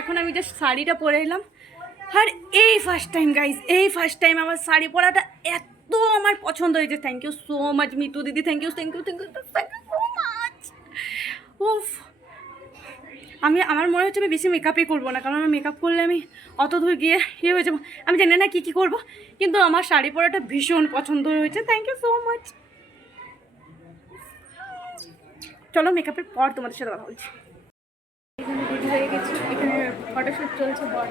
এখন আমি জাস্ট শাড়িটা পরে এলাম। আর এই ফার্স্ট টাইম গাইজ এই ফার্স্ট টাইম আমার শাড়ি পরাটা এত আমার পছন্দ হয়েছে। Thank you so much Mitu দিদি thank you thank you thank you thank you so much উফ, আমি, আমার মনে হচ্ছে আমি বেশি মেকআপই করব না, কারণ আমি মেকআপ করলে আমি অত দূর গিয়ে ইয়ে হয়ে যাব। আমি জানি না কী কী করব, কিন্তু আমার শাড়ি পরাটা ভীষণ পছন্দ হয়েছে। থ্যাংক ইউ সো মাচ চলো মেকআপের পর তোমাদের সাথে কথা বলছি। এখানে হয়ে এখানে ফটোশ্যুট চলছে বড়।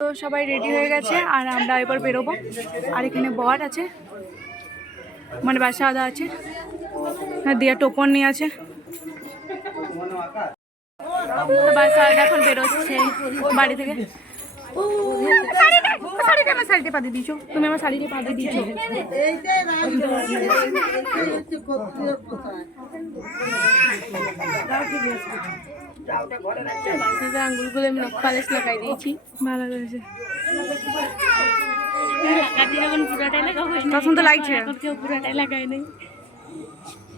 তো সবাই রেডি হয়ে গেছে, আর আমরা এবার বেরোবো। আর এখানে বর আছে। মানে বাসা আদা আছে। আর দিয়া টোপন নিয়ে আছে। বাসা আদা এখন বেরোচ্ছে বাড়ি থেকে। তুমি আমার লাগাই দিয়েছি তখন তো লাগছে পুরাটাই লাগাই নাই এইটা খুঁজে ও চিন্তার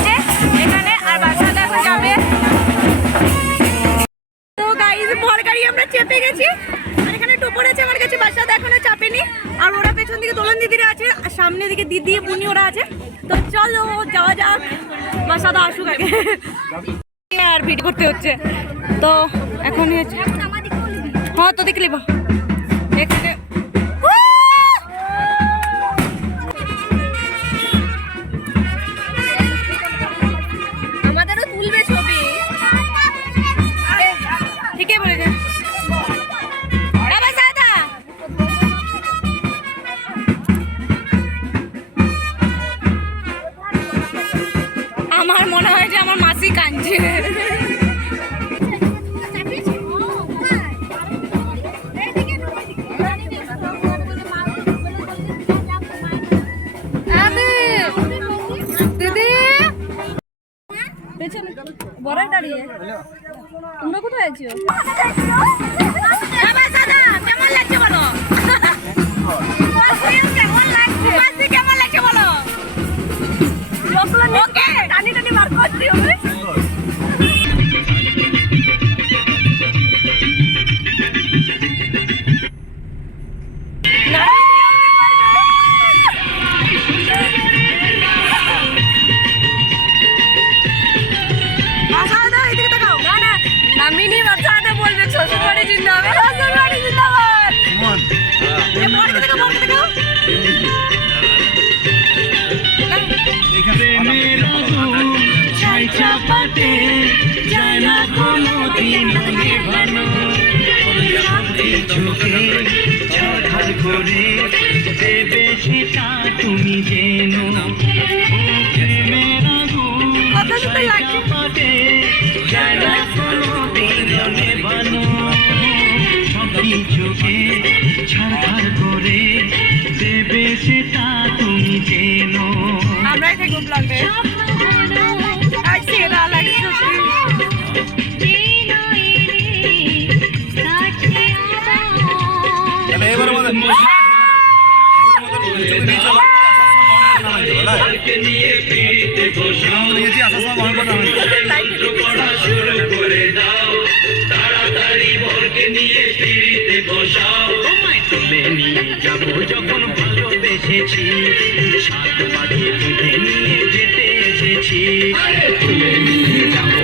আমরা চেপে গেছি। আর এখানে টোপর আছে আমার কাছে বাসা এখনও চাপেনি। আর ওরা পেছন দিকে দোলন দিদিরা আছে আর সামনে দিকে দিদি বুনি ওরা আছে। তো চলো যাওয়া যাক। বাসাদা আসুক আগে। আর ভিড় করতে হচ্ছে। তো এখন হচ্ছে হ্যাঁ তো দেখলি বা Görüşürüz. প্রেমের আগুন ছাই চাপাতে যায় না কোনো দিন নেভানো চোখে ঝড় করে দেবে সেটা তুমি যেন প্রেমের আগুন চাপাতে যায় আমরাই থাকব ব্লগে আজ সেরা লাগছে সত্যি তুলে নিয়ে যাব? যখন ভালোবেসেছি সাত পাখি তুলে নিয়ে যেতে এসেছি। তুলে নিয়ে যাব।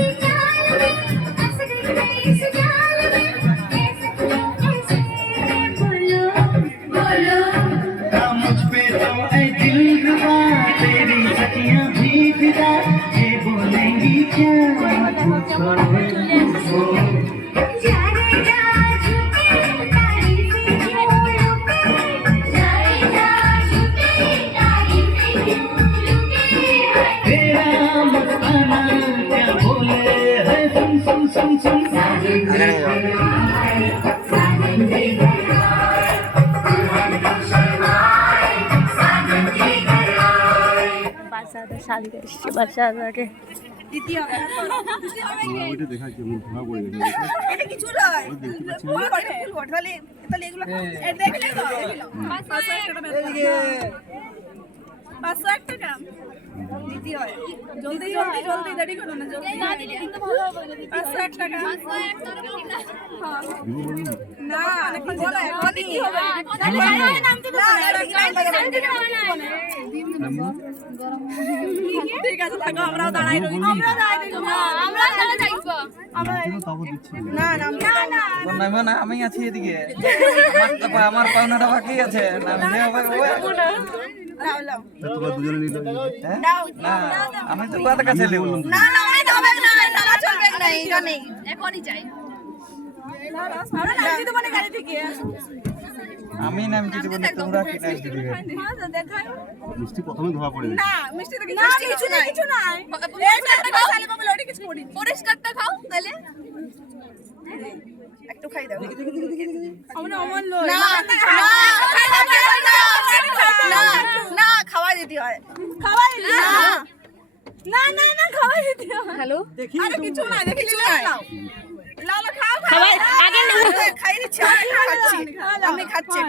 you. বাসাদা শাড়ি এসছে বাসাদাকে ওইটা দেখাচ্ছি পাঁচশো এক টাকা দিতে হয় জলদি জলদি জলদি দেরি করো না জলদি পাঁচশো এক টাকা হ্যাঁ। না এখন বলো এখনই কি হবে ঠিক আছে থাকো আমরাও দাঁড়াই রইছি আমরাও দাঁড়াই আমরা দাঁড়াই থাকব তাবো দিচ্ছি না না না না মানে আমি আছি এদিকে আমার আমার পাওনাটা বাকি আছে না আমি তোমরা দুজনে নিলে হ্যাঁ? না আমি তো কথা কাছে নেব না না ওই তো হবে না না চলবে না এটা নেই এখনই চাই মানে আমি নামছি দেবো না তোমরা কি নামছি দিবে হ্যাঁ মিষ্টি প্রথমে ধরা পড়ে না মিষ্টি তো কিছু নাই কিছু নাই এই খাও তাহলে বাবা লড়ি কিছু করি পরিষ্কারটা খাও তাহলে একটু খাই দাও আমরা অমন লই না না না খাওয়া দিতে হয় খাওয়া দিতে না না না খাওয়া দিতে হয় হ্যালো আরে কিছু না দেখি কিছু নাই লালা খাও খাওয়া আগে না খাই দিচ্ছি আমি খাচ্ছি আমি খাচ্ছি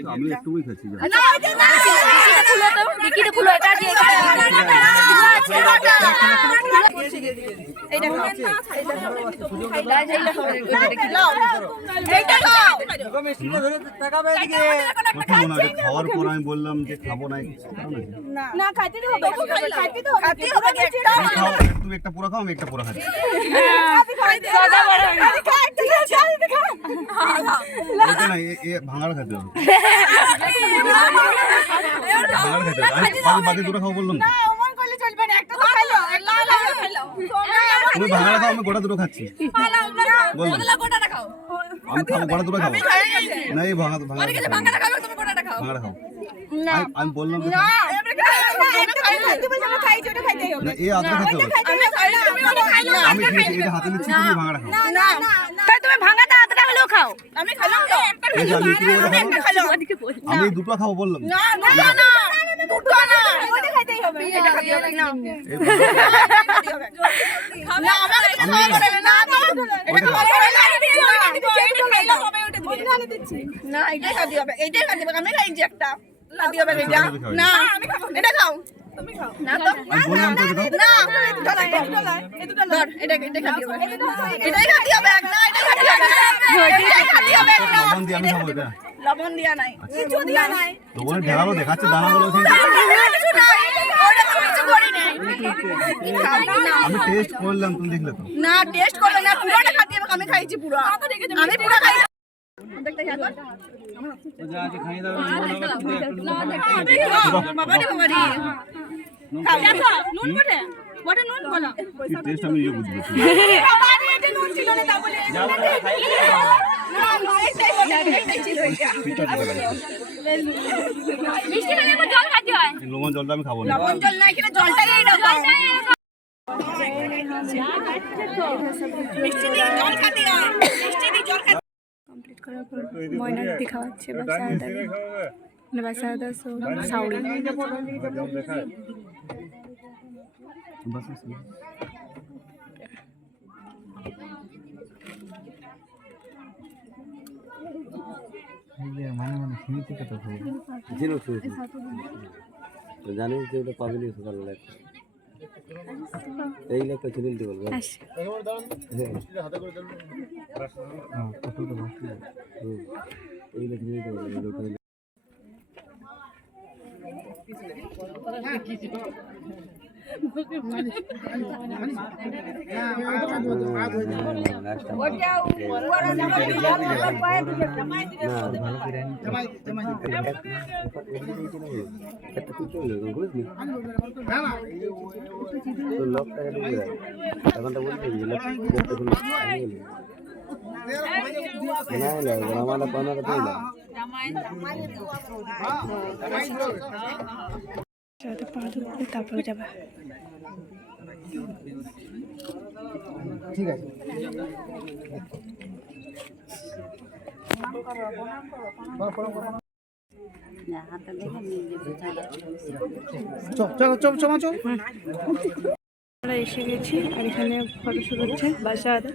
একটু আমি একটুই খাচ্ছি। না যে না খুলে দাও ডিকিটা খুলে এটা দিয়ে এইটা খাও এইটা খাও এইটা খাও প্রথম মনে হয় যে খাওয়ার পর আমি বললাম যে খাব না কিছু খাও নাকি? না। খাইতে হবে খাইতে তো খাইতে হবে। একটা তুমি খাও একটা পুরো খাও আমি একটা পুরো খাচ্ছি। এ ভাঙাড় খেতে হবে। ভাঙাড় খেতে হবে। বাকি বাকি দুটো খাও বললাম না ওমন করলে চলবে না একটা তো খাইলো লা লা খাইলো তুমি ভাঙাড় খাও আমি গোটা দুটো খাচ্ছি আমি খাব। গোটা দুটো খাব না এই ভাঙা ভাঙাড় খাও আমি- বললাম না এই খেতে হবে আমি খেয়েছি এটা হাতে নিচ্ছি তুমি ভাঙাড় খাও তাই তুমি হলেও খাও আমি খেলাম তো আমি দুটো খাব বললাম। না না না। না দুটো না ওটা খাইতেই হবে এটা খাইতে হবে না না আমাকে কিছু খাওয়া করে না তো খাওয়া করে না আমি দিচ্ছি আমি দিচ্ছি এটা খাইলাম হবে ওটা দিচ্ছি আমি দিচ্ছি না এটাই খাইতে হবে এইটাই খাইতে হবে আমি খাইছি একটা খাইতে হবে এটা না আমি খাব এটা খাও তুমি খাও না তো এটা। না এটা এটা হবে হবে না হবে না লবণ দিয়ে আমি খাব এটা লবণ দিয়া নাই কিছু দিয়া নাই তো বলে ঢেলালো দেখাচ্ছে দানাগুলো ওখানে। কিছু নাই ওটা তো কিছু করি নাই আমি টেস্ট করলাম তুমি দেখলে তো না টেস্ট করলে না পুরোটা খাতে হবে আমি খাইছি পুরো পুরো খাই খাইয়ে দাও লবণ জলটা আমি খাব না। লবণ জল না এখানে জলটাই এই মিষ্টি দিয়ে জল খাতে হয়। মিষ্টি দিয়ে জল খাতে কমপ্লিট করার পর ময়না দিদি খাওয়াচ্ছে বাসাদাকে মানে সাউরি। বাস, বাস, বাস। জানিস যে ওটা পাবি সকালবেলা এই লেখা ছিল বলব। আসে এই লেখা নিতে বলব লক টাকা ঢুকে এখনটা বলতে লক আমার পাওনাটা পেয়ে না সাথে পা ধুয়ে তারপরে যাবে আমরা এসে গেছি আর এখানে ফটোশ্যুট হচ্ছে বাসাদা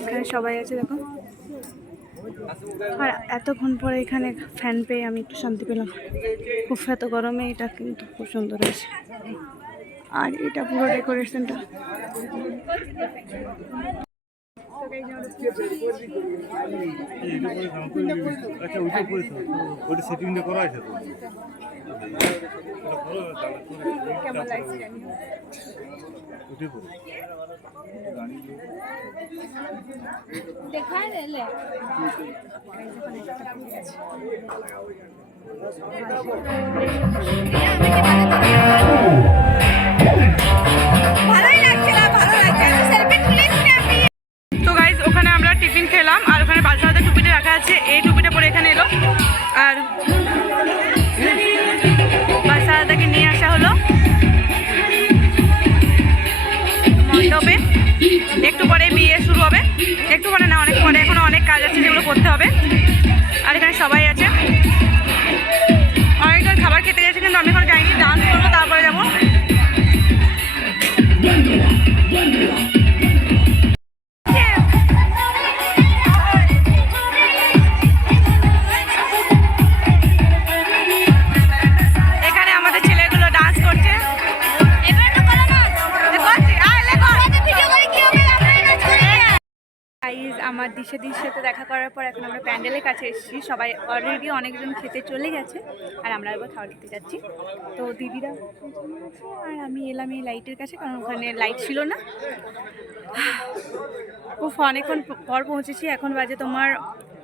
এখানে সবাই আছে দেখো আর এতক্ষণ পরে এখানে ফ্যান পেয়ে আমি একটু শান্তি পেলাম খুব এত গরমে এটা কিন্তু খুব সুন্দর হয়েছে আর এটা পুরো ডেকোরেশনটা আছে কেমন লাগছে তো গাইজ ওখানে আমরা টিফিন খেলাম, আর ওখানে বাচ্চাদের টুপিটা রাখা আছে। এই টুপিটা পরে এখানে এলো। আর বাচ্চাদাকে নিয়ে আসা হলো। একটু পরে বিয়ে শুরু হবে। একটু পরে না, অনেক পরে। এখনও অনেক কাজ আছে যেগুলো করতে হবে। আর এখানে সবাই আছে। অনেকজন খাবার খেতে গেছে কিন্তু আমি এখনও দির সাথে দেখা করার পর এখন আমরা প্যান্ডেলের কাছে এসেছি। সবাই অলরেডি অনেকজন খেতে চলে গেছে, আর আমরা একবার খাবার খেতে যাচ্ছি। তো দিদিরা আর আমি এলাম এই লাইটের কাছে, কারণ ওখানে লাইট ছিল না। খুব অনেকক্ষণ পর পৌঁছেছি, এখন বাজে তোমার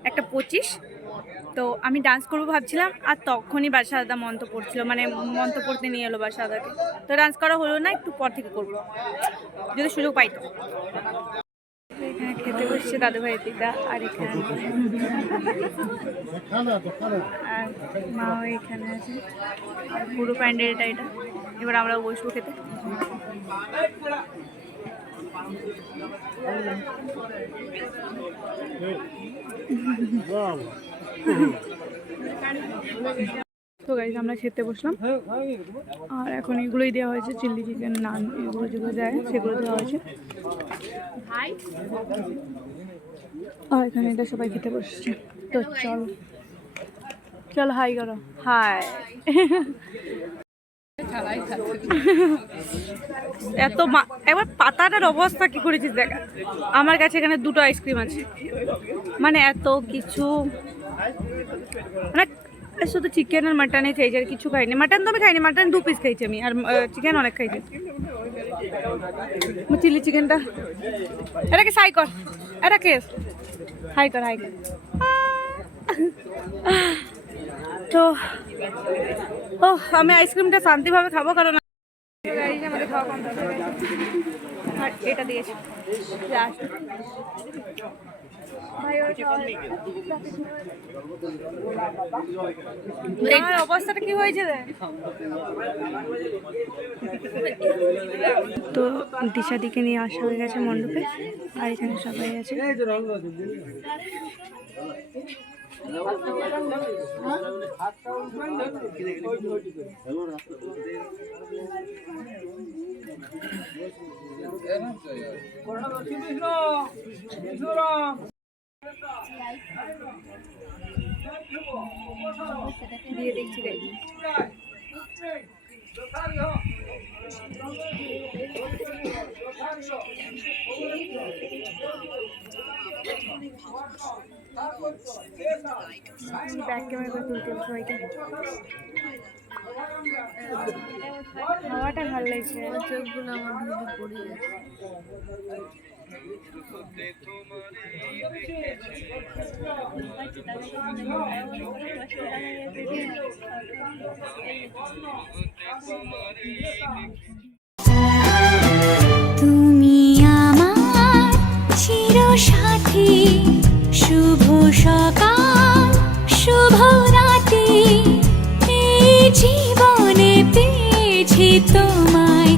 একটা পঁচিশ। তো আমি ডান্স করব ভাবছিলাম, আর তখনই বাসা দাদা মন্ত্র পড়ছিল মানে মন্ত্র পড়তে নিয়ে এলো বাসা দাদাকে তো ডান্স করা হলো না, একটু পর থেকে করব। যদি সুযোগ পাই তো। এখানে বসছে দাদু ভাই দিদা আর এখানে আর মাও এখানে আছে। আর পুরো প্যান্ডেলটা এটা। এবার আমরা বসবো খেতে। তো গাইজ আমরা খেতে বসলাম। আর এখন এগুলোই দেওয়া হয়েছে, চিলি চিকেন নান, এগুলো যেগুলো দেয় সেগুলো দেওয়া হয়েছে। আর এখানে এটা সবাই খেতে বসছে। তো চল। চল হাই করো। হাই এত একবার পাতাটার অবস্থা কি করেছিস দেখ। আমার কাছে এখানে দুটো আইসক্রিম আছে। মানে এত কিছু মানে শুধু চিকেন আর মাটনে খেয়েছি আর কিছু খাইনি মাটন তো আমি খাইনি মাটন দু পিস খেয়েছি আমি আর চিকেন অনেক খাইছি চিলি চিকেনটা এটাকে সাই কর এটাকে হাই কর হাই কর তো ও আমি আইসক্রিমটা শান্তিভাবে খাব কারণ আমাদের এটা দিয়েছে আমার অবস্থাটা কি হয়েছে রে? তো দিশা দিকে নিয়ে আসা হয়ে গেছে মণ্ডপে আর এখানে সবাই আছে। দিয়ে দেখছি ব্যাক ক্যামেরা করে তুলতে সবাইকে। হাওয়াটা ভালো লাগছে চোখগুলো আমার পড়ে গেছে। তুমি আমার চির সাথী শুভ সকাল শুভ রাতি। এই জীবনে পেয়েছি তোমায়।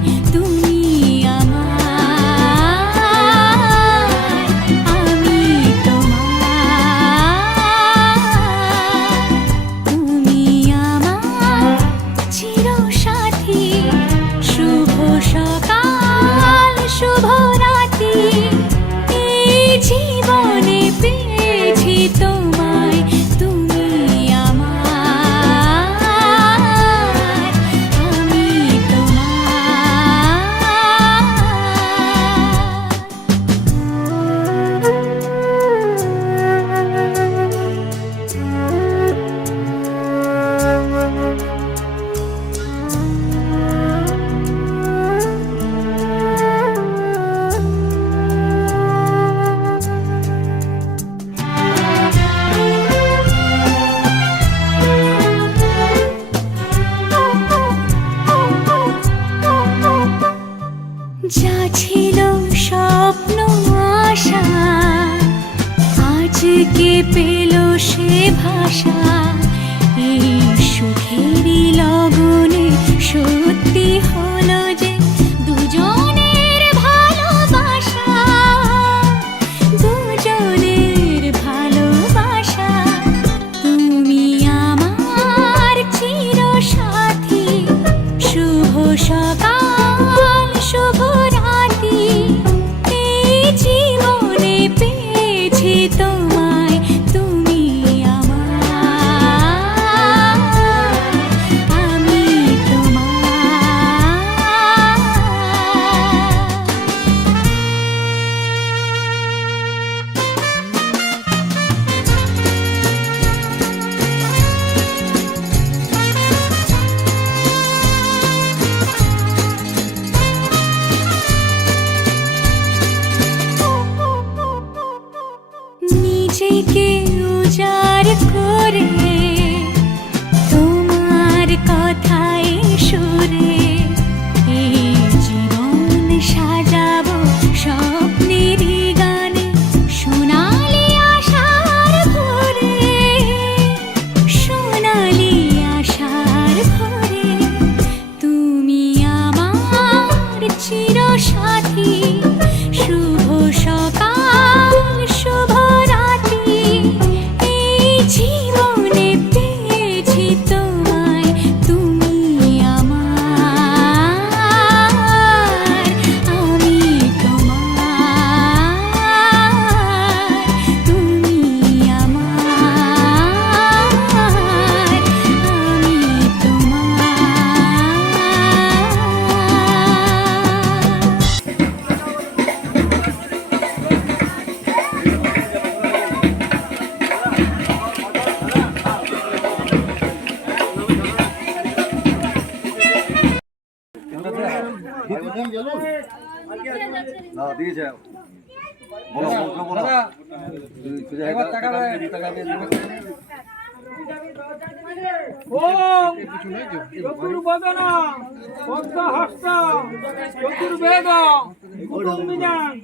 কুটুম্বিজান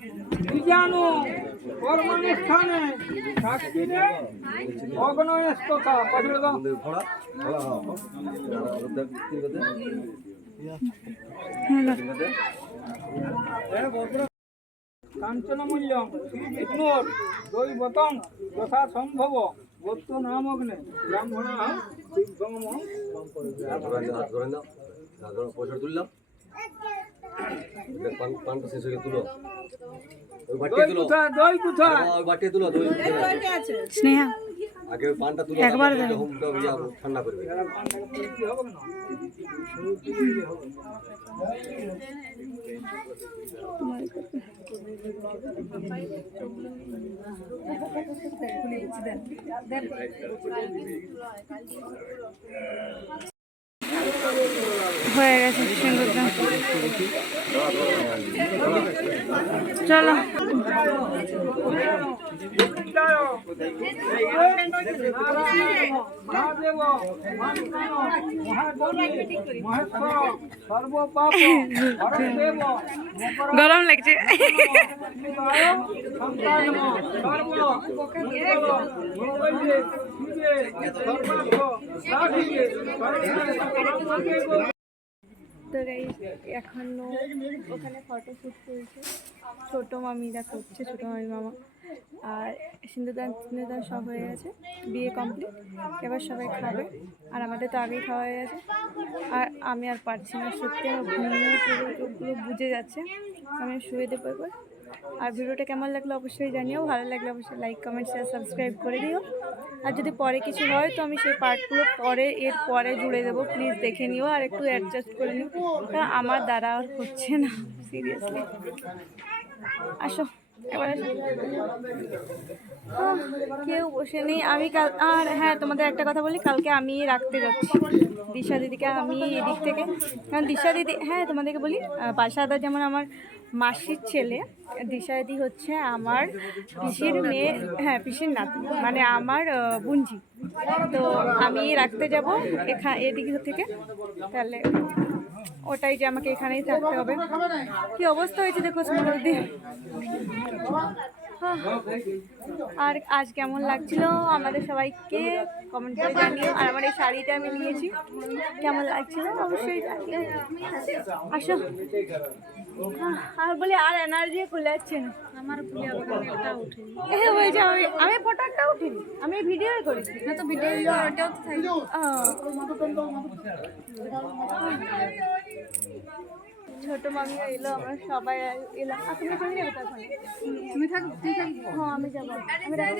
বীজাণু কর্মনিষ্ঠানে সাক্ষীরে অগ্নয়স্ততা কাঞ্চনমূল্যম বিষ্ণুর দৈবতং যথা সম্ভব বত্ত নামগ্নে ব্রাহ্মণ পয়সা তুললাম পানটা শেষ হয়ে তুলো। ওই বাটি তুলো। দই কোথায়? ওই বাটি তুলো দই স্নেহা আগে পানটা তুলো একবার দেন। ইয়া ঠান্ডা করবে হয়ে গেছে সিন্দুরদান চলো। গরম লাগছে। তো এই এখনও ওখানে ফটো শ্যুট চলছে ছোট মামিরা করছে, ছোটো মামি মামা। আর সিন্ধুদান সিন্ধুদান সব হয়ে গেছে। বিয়ে কমপ্লিট এবার সবাই খাবে। আর আমাদের তো আগেই খাওয়া হয়ে গেছে। আর আমি আর পারছি না, সত্যি আমার ঘুমিয়ে পুরো বুঝে যাচ্ছে। আমি শুয়ে দেবো এবার আর ভিডিওটা কেমন লাগল অবশ্যই জানিও, ভালো লাগলে অবশ্যই লাইক কমেন্ট শেয়ার সাবস্ক্রাইব করে দিও। আর যদি পরে কিছু হয়, তো আমি সেই পার্টগুলো পরে, এর পরে জুড়ে দেবো প্লিজ দেখে নিও আর একটু অ্যাডজাস্ট করে নিও। কারণ আমার দ্বারা আর হচ্ছে না সিরিয়াসলি আসো। এবার। কেউ বসে নেই। আমি কাল আর হ্যাঁ তোমাদের একটা কথা বলি, কালকে আমি রাখতে যাচ্ছি। দিশা দিদিকে আমি এদিক থেকে কারণ দিশা দিদি হ্যাঁ তোমাদেরকে বলি বাসাদা যেমন আমার মাসির ছেলে, দিশা দিদি হচ্ছে আমার পিসির মেয়ে হ্যাঁ পিসির নাতি মানে আমার বুঞ্জি তো আমি রাখতে যাব এখা এদিক থেকে। তাহলে ওটাই যে আমাকে এখানেই থাকতে হবে। কি অবস্থা হয়েছে দেখো স্মৃতি আর আজ কেমন লাগছিল আমাদের সবাইকে কমেন্ট করে জানিও। আর আমার এই শাড়িটা আমি নিয়েছি। কেমন লাগছিল? অবশ্যই আসো। আর বলি আর এনার্জি খুলে যাচ্ছে না। আমার বলছি আমি আমি ফটো একটা উঠিনি। আমি ভিডিও করেছি না তো ভিডিও ওটাও তো ছোট মামি এলো আমরা সবাই এলাম আর তুমি চলে যাবে তখন? তুমি থাকো তুই থাকবি হ্যাঁ আমি যাব। আমি রাখব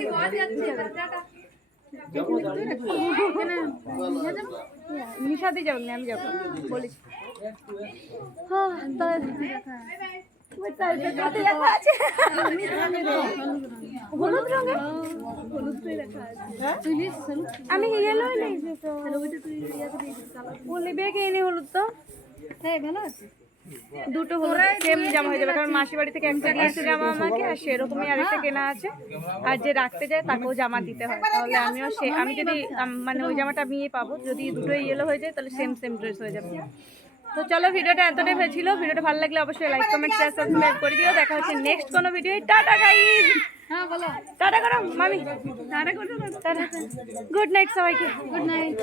নিশাতে যাব না আমি যাব হ্যাঁ আছে। হলুদ রঙের? হ্যাঁ? আমি ইয়েলো নিয়েছি তো ও নেবে কে হলুদ তো? হ্যাঁ ভালো আছে। দুটো সেম জামা হয়ে যাবে কারণ মাসি বাড়ি থেকে একটা দিয়েছে জামা আমাকে আর সেরকমই আরেকটা কেনা আছে। আর যে রাখতে যায় তাকেও জামা দিতে হয়। তাহলে আমিও সে আমি যদি মানে ওই জামাটা আমি পাবো যদি দুটোই ইয়েলো হয়ে যায় তাহলে সেম সেম ড্রেস হয়ে যাবে। তো চলো ভিডিওটা এতটাই হয়েছিল ভিডিওটা ভালো লাগলে অবশ্যই লাইক কমেন্ট শেয়ার সাবস্ক্রাইব করে দিও। দেখা হচ্ছে নেক্সট কোনো ভিডিও টাটা গাইস হ্যাঁ বলো। টাটা করো মামি। টাটা করো টাটা। গুড নাইট সবাইকে। Good night